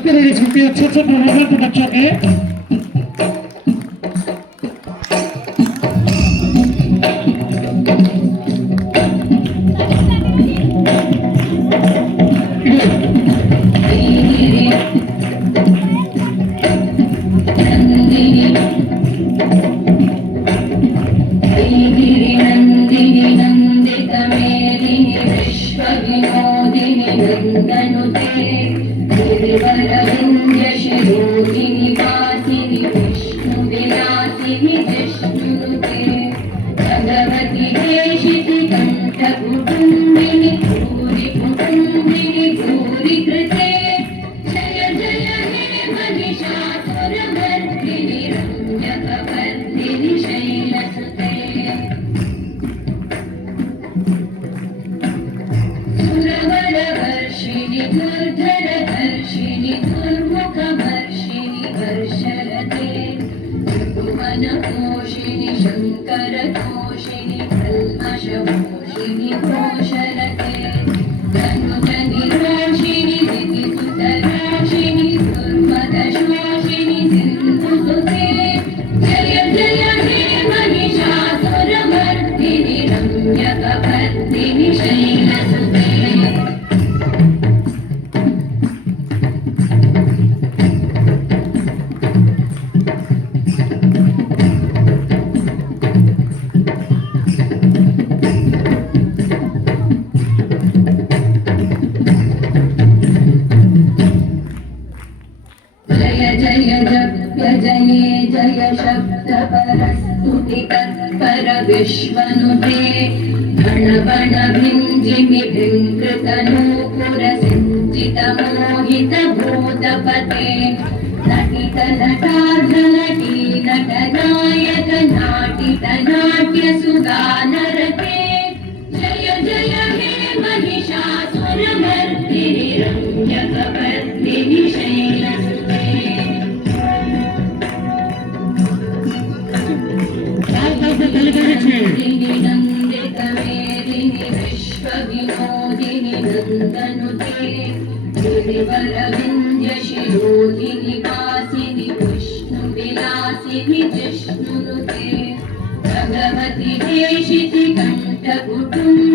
सबके लिए छुट्टी अच्छे अच्छे प्रोफेसर के बच्चों के विश्वनुते गणवण भिञ्जिमि भिङ्कृतनूपुर सिञ्चितमोहित भूतपते नटित नटार्धनटी नटनायक नाटित नाट्य सुगानरते जय जय हे महिषासुरमर्दिनि रम्यकपर्दिनि शैलसुते विश्वविनोदिनि नन्दनुते गिरिवरविन्द्यशिरोधिनि वासिनि विष्णुविलासिनि जिष्णुनुते भगवति देशिति कण्ठकुटुम्ब